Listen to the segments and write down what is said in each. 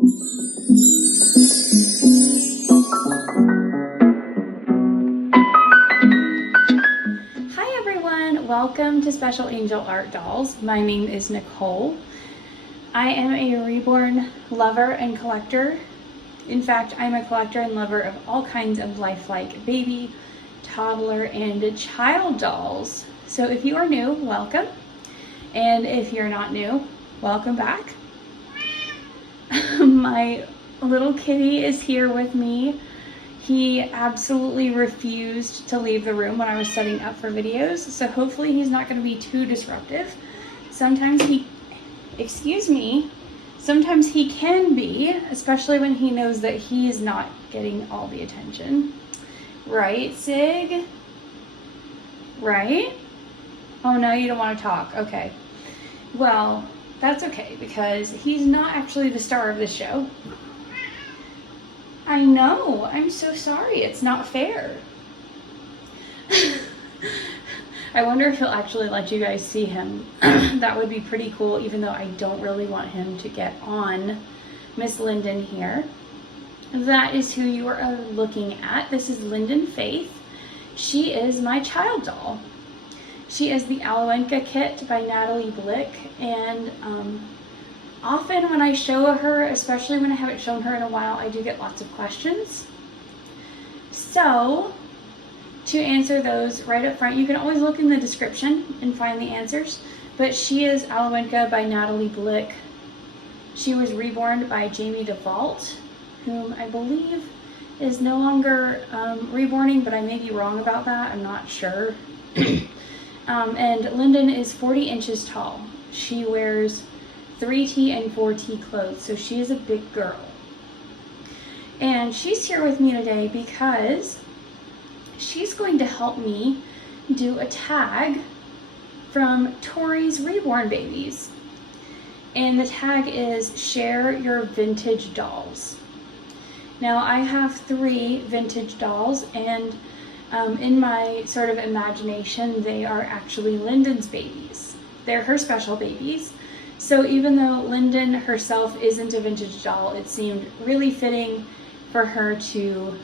Hi everyone, welcome to Special Angel Art Dolls. My name is Nicole. I am a Reborn lover and collector. In fact, I'm a collector and lover of all kinds of lifelike baby, toddler, and child dolls. So if you are new, welcome. And if you're not new, welcome back. My little kitty is here with me. He absolutely refused to leave the room when I was setting up for videos, so hopefully he's not going to be too disruptive. Sometimes sometimes he can be, especially when he knows that he's not getting all the attention. Right, Sig? Right? Oh no, you don't want to talk. Okay. Well, that's okay because he's not actually the star of this show. I know. I'm so sorry. It's not fair. I wonder if he'll actually let you guys see him. That would be pretty cool, even though I don't really want him to get on Miss Linden here. That is who you are looking at. This is Linden Faith. She is my child doll. She is the Aloenka kit by Natali Blick, and often when I show her, especially when I haven't shown her in a while, I do get lots of questions. So, to answer those right up front, you can always look in the description and find the answers. But she is Aloenka by Natali Blick. She was reborn by Jamie DaVault, whom I believe is no longer reborning, but I may be wrong about that. I'm not sure. And Linden is 40 inches tall. She wears 3T and 4T clothes, so she is a big girl. And she's here with me today because she's going to help me do a tag from Tori's Reborn Babies. And the tag is Share Your Vintage Dolls. Now I have 3 vintage dolls, and in my sort of imagination, they are actually Linden's babies. They're her special babies. So even though Linden herself isn't a vintage doll, it seemed really fitting for her to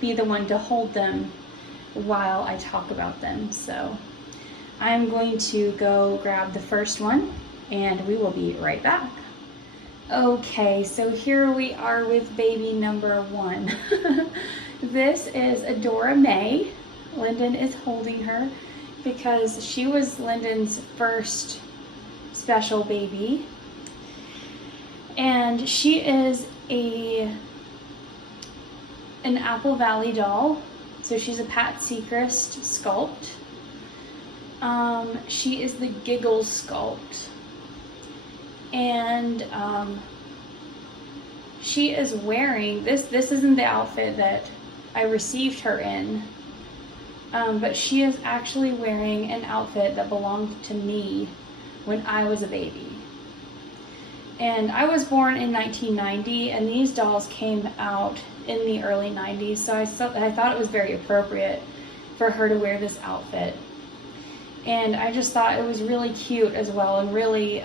be the one to hold them while I talk about them. So I'm going to go grab the first one and we will be right back. Okay, so here we are with baby number 1. This is Adora May. Linden is holding her because she was Linden's first special baby, and she is an Apple Valley doll, so she's a Pat Seacrest sculpt. She is the Giggles sculpt, and she is wearing this isn't the outfit that I received her in, but she is actually wearing an outfit that belonged to me when I was a baby. And I was born in 1990, and these dolls came out in the early 90s, so I thought it was very appropriate for her to wear this outfit. And I just thought it was really cute as well, and really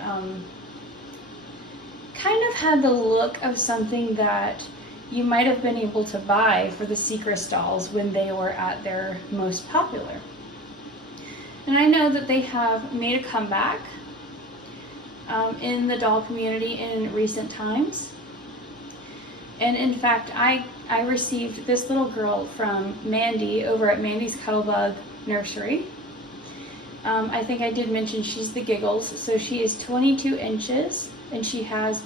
kind of had the look of something that you might have been able to buy for the Seacrest dolls when they were at their most popular. And I know that they have made a comeback in the doll community in recent times. And in fact, I received this little girl from Mandy over at Mandy's Cuddlebug Nursery. I think I did mention she's the Giggles, so she is 22 inches, and she has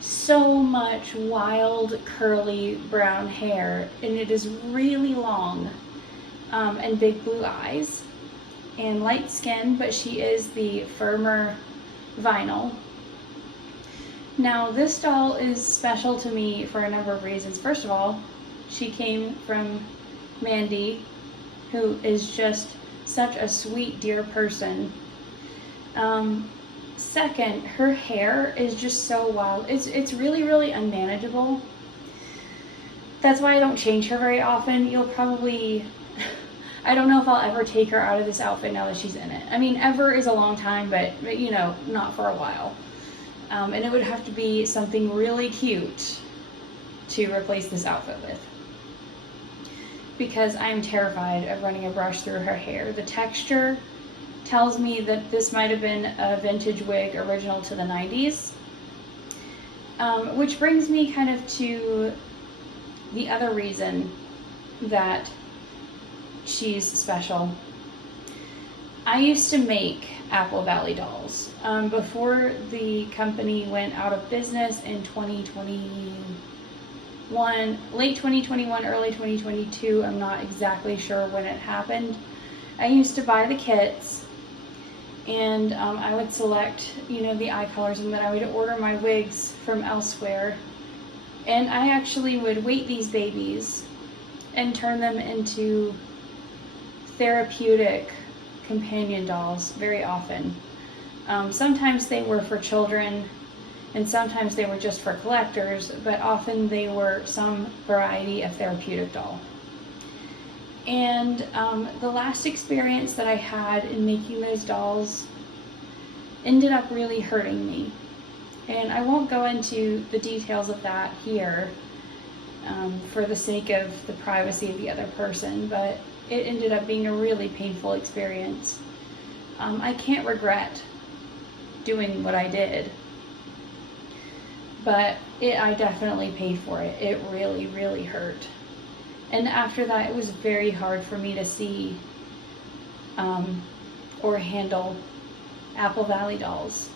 so much wild curly brown hair, and it is really long, and big blue eyes and light skin, but she is the firmer vinyl. Now this doll is special to me for a number of reasons. First of all, she came from Mandy, who is just such a sweet, dear person. Second, her hair is just so wild. It's really, really unmanageable. That's why I don't change her very often. You'll probably, I don't know if I'll ever take her out of this outfit now that she's in it. I mean, ever is a long time, but you know, not for a while. And it would have to be something really cute to replace this outfit with, because I'm terrified of running a brush through her hair. The texture tells me that this might have been a vintage wig original to the 90s. Which brings me kind of to the other reason that she's special. I used to make Apple Valley dolls before the company went out of business in 2021, late 2021, early 2022. I'm not exactly sure when it happened. I used to buy the kits, and I would select, the eye colors, and then I would order my wigs from elsewhere. And I actually would weight these babies and turn them into therapeutic companion dolls very often. Sometimes they were for children, and sometimes they were just for collectors, but often they were some variety of therapeutic doll. And the last experience that I had in making those dolls ended up really hurting me. And I won't go into the details of that here for the sake of the privacy of the other person, but it ended up being a really painful experience. I can't regret doing what I did, but I definitely paid for it. It really, really hurt. And after that, it was very hard for me to see or handle Apple Valley dolls.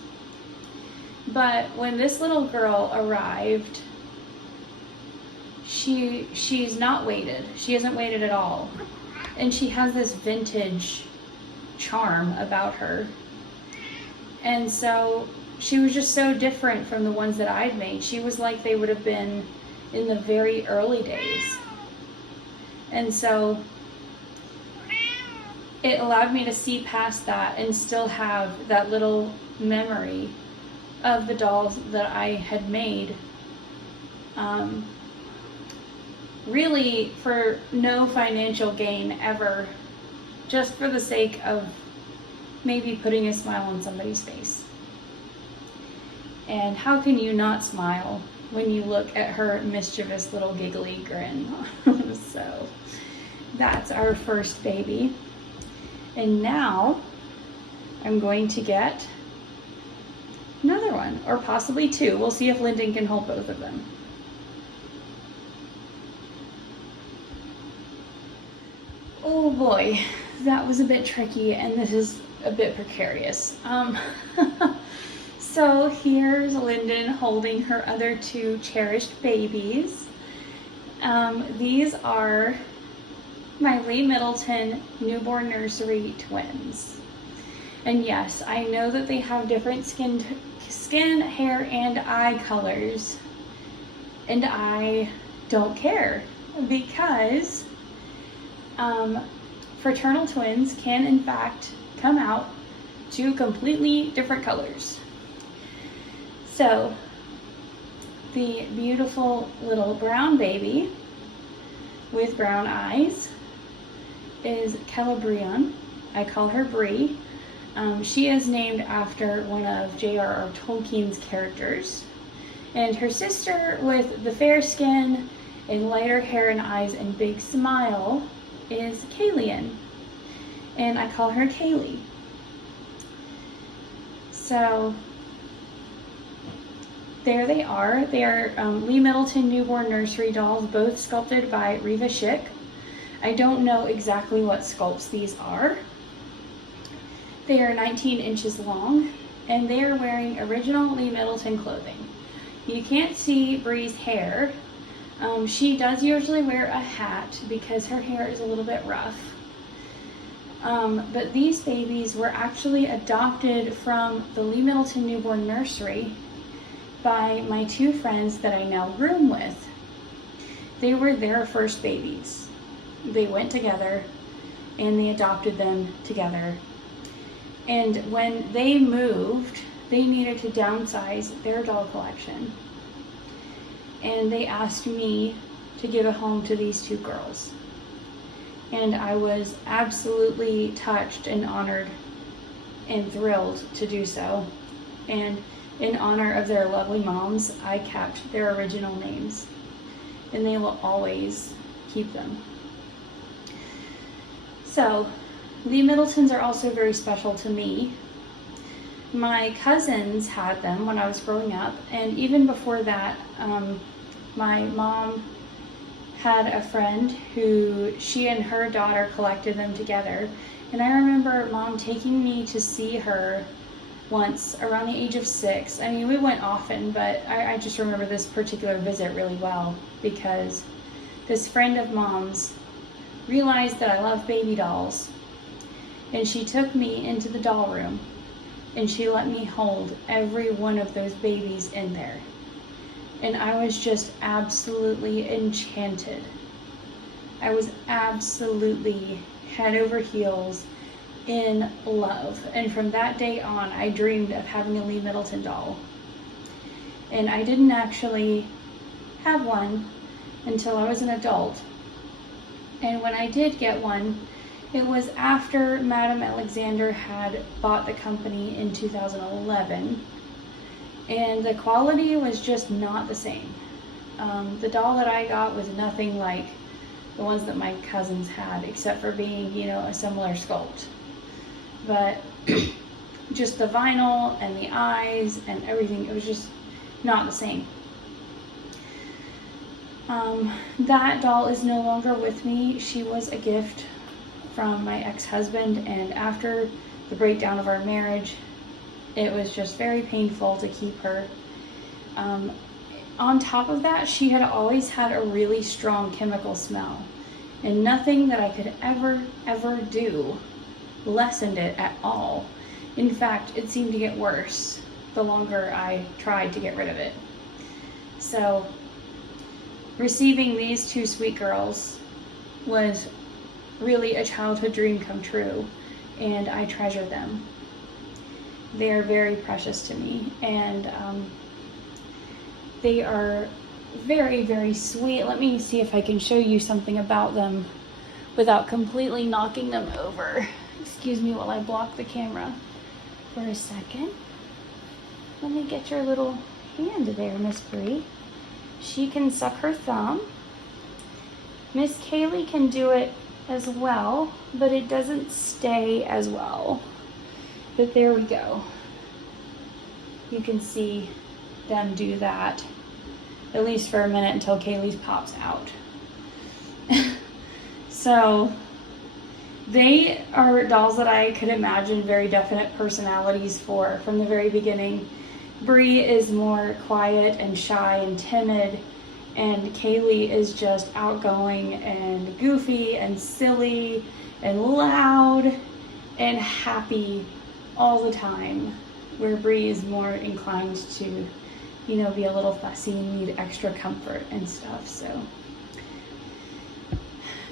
But when this little girl arrived, she's not weighted. She isn't weighted at all. And she has this vintage charm about her. And so she was just so different from the ones that I'd made. She was like they would have been in the very early days. And so it allowed me to see past that and still have that little memory of the dolls that I had made, really for no financial gain ever, just for the sake of maybe putting a smile on somebody's face. And how can you not smile when you look at her mischievous little giggly grin? So that's our first baby. And now I'm going to get another one, or possibly two. We'll see if Linden can hold both of them. Oh boy, that was a bit tricky, and this is a bit precarious. So here's Linden holding her other two cherished babies. These are my Lee Middleton newborn nursery twins. And yes, I know that they have different skin, hair, and eye colors. And I don't care, because fraternal twins can in fact come out to completely different colors. So the beautiful little brown baby with brown eyes is Celebrion. I call her Bree. She is named after one of J.R.R. Tolkien's characters. And her sister with the fair skin and lighter hair and eyes and big smile is Kalian. And I call her Kaylee. So there they are. They are Lee Middleton newborn nursery dolls, both sculpted by Riva Schick. I don't know exactly what sculpts these are. They are 19 inches long, and they are wearing original Lee Middleton clothing. You can't see Bree's hair. She does usually wear a hat because her hair is a little bit rough. But these babies were actually adopted from the Lee Middleton newborn nursery by my two friends that I now room with. They were their first babies. They went together and they adopted them together. And when they moved, they needed to downsize their doll collection. And they asked me to give a home to these two girls. And I was absolutely touched and honored and thrilled to do so. And in honor of their lovely moms, I kept their original names, and they will always keep them. So, the Middletons are also very special to me. My cousins had them when I was growing up, and even before that, my mom had a friend who she and her daughter collected them together. And I remember Mom taking me to see her once around the age of 6. I mean, we went often, but I just remember this particular visit really well because this friend of Mom's realized that I love baby dolls, and she took me into the doll room and she let me hold every one of those babies in there. And I was just absolutely enchanted. I was absolutely head over heels in love. And from that day on, I dreamed of having a Lee Middleton doll. And I didn't actually have one until I was an adult. And when I did get one, it was after Madame Alexander had bought the company in 2011. And the quality was just not the same. The doll that I got was nothing like the ones that my cousins had, except for being, you know, a similar sculpt. But just the vinyl and the eyes and everything, it was just not the same. That doll is no longer with me. She was a gift from my ex-husband, and after the breakdown of our marriage, it was just very painful to keep her. On top of that, she had always had a really strong chemical smell, and nothing that I could ever do lessened it at all. In fact, it seemed to get worse the longer I tried to get rid of it. So, receiving these two sweet girls was really a childhood dream come true, and I treasure them. They are very precious to me, and they are very, very sweet. Let me see if I can show you something about them without completely knocking them over. Excuse me while I block the camera for a second. Let me get your little hand there, Miss Bree. She can suck her thumb. Miss Kaylee can do it as well, but it doesn't stay as well. But there we go. You can see them do that, at least for a minute until Kaylee's pops out. So they are dolls that I could imagine very definite personalities for from the very beginning. Bree is more quiet and shy and timid, and Kaylee is just outgoing and goofy and silly and loud and happy all the time, where Bree is more inclined to, you know, be a little fussy and need extra comfort and stuff. So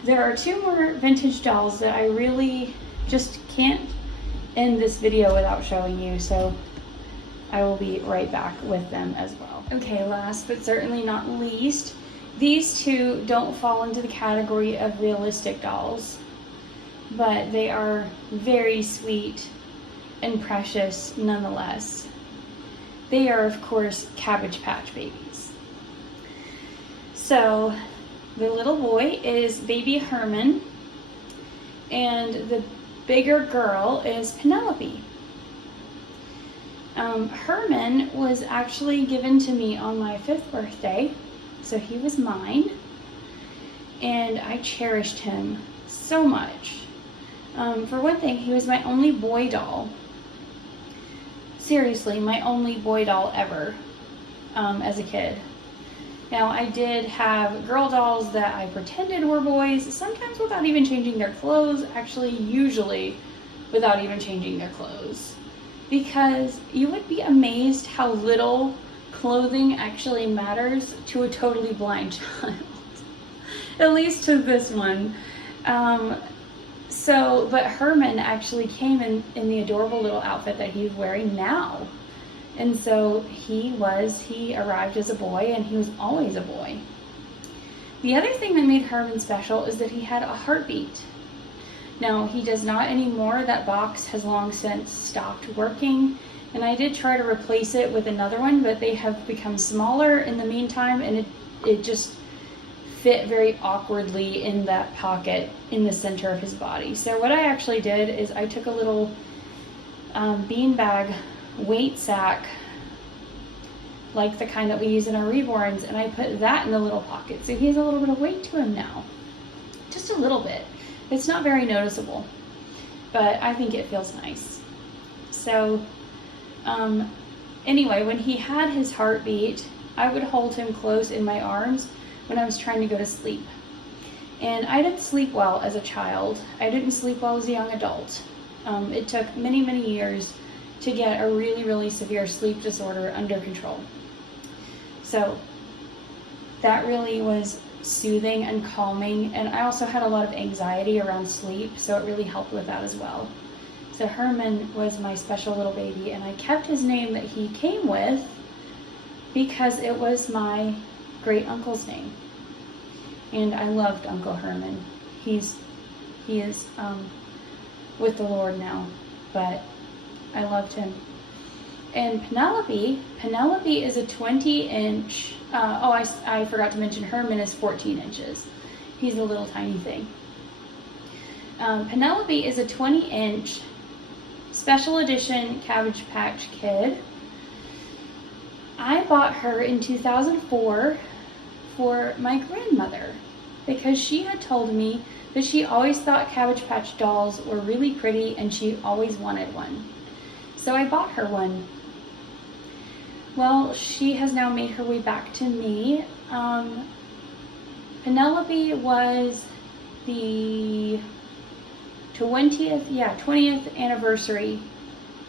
there are two more vintage dolls that I really just can't end this video without showing you, so I will be right back with them as well. Okay, last but certainly not least, these two don't fall into the category of realistic dolls, but they are very sweet and precious nonetheless. They are, of course, Cabbage Patch babies. So the little boy is baby Herman, and the bigger girl is Penelope. Herman was actually given to me on my 5th birthday, so he was mine, and I cherished him so much. For one thing, he was my only boy doll. Seriously, my only boy doll ever as a kid. Now, I did have girl dolls that I pretended were boys, sometimes without even changing their clothes, actually usually without even changing their clothes. Because you would be amazed how little clothing actually matters to a totally blind child. At least to this one. But Herman actually came in the adorable little outfit that he's wearing now. And so he arrived as a boy, and he was always a boy. The other thing that made Herman special is that he had a heartbeat. Now, he does not anymore. That box has long since stopped working, And I did try to replace it with another one, but they have become smaller in the meantime, and it just fit very awkwardly in that pocket in the center of his body. So what I actually did is I took a little beanbag weight sack, like the kind that we use in our Reborns, and I put that in the little pocket. So he has a little bit of weight to him now. Just a little bit. It's not very noticeable, but I think it feels nice. So anyway, when he had his heartbeat, I would hold him close in my arms when I was trying to go to sleep. And I didn't sleep well as a child. I didn't sleep well as a young adult. It took many, many years to get a really, really severe sleep disorder under control. So that really was soothing and calming. And I also had a lot of anxiety around sleep, so it really helped with that as well. So Herman was my special little baby, and I kept his name that he came with because it was my great uncle's name. And I loved Uncle Herman. He is with the Lord now, but I loved him. And Penelope is a 20-inch, I forgot to mention Herman is 14 inches. He's a little tiny thing. Penelope is a 20-inch special edition Cabbage Patch Kid. I bought her in 2004 for my grandmother because she had told me that she always thought Cabbage Patch dolls were really pretty and she always wanted one. So I bought her one. Well, she has now made her way back to me. Penelope was the 20th anniversary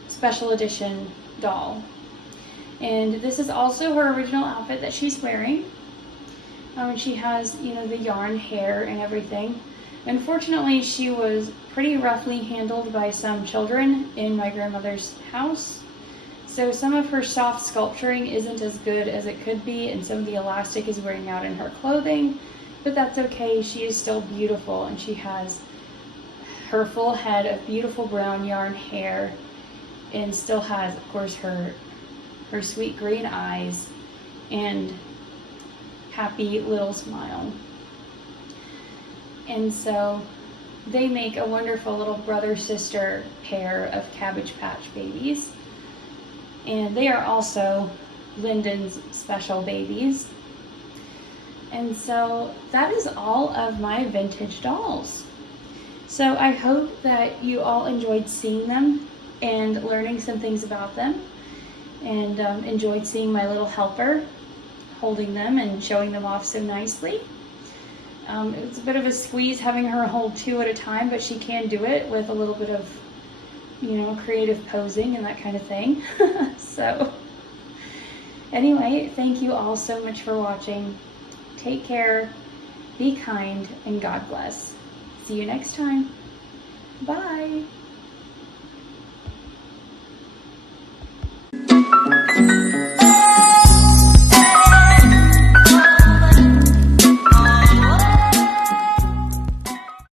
special edition doll. And this is also her original outfit that she's wearing. She has, the yarn hair and everything. Unfortunately, she was pretty roughly handled by some children in my grandmother's house. So some of her soft sculpturing isn't as good as it could be, and some of the elastic is wearing out in her clothing. But that's okay, she is still beautiful, and she has her full head of beautiful brown yarn hair, and still has, of course, her sweet green eyes and happy little smile. And so they make a wonderful little brother-sister pair of Cabbage Patch babies. And they are also Linden's special babies. And so that is all of my vintage dolls. So I hope that you all enjoyed seeing them and learning some things about them, and enjoyed seeing my little helper holding them and showing them off so nicely. It's a bit of a squeeze having her hold two at a time, but she can do it with a little bit of, creative posing and that kind of thing. So anyway, thank you all so much for watching. Take care, be kind, and God bless. See you next time. Bye.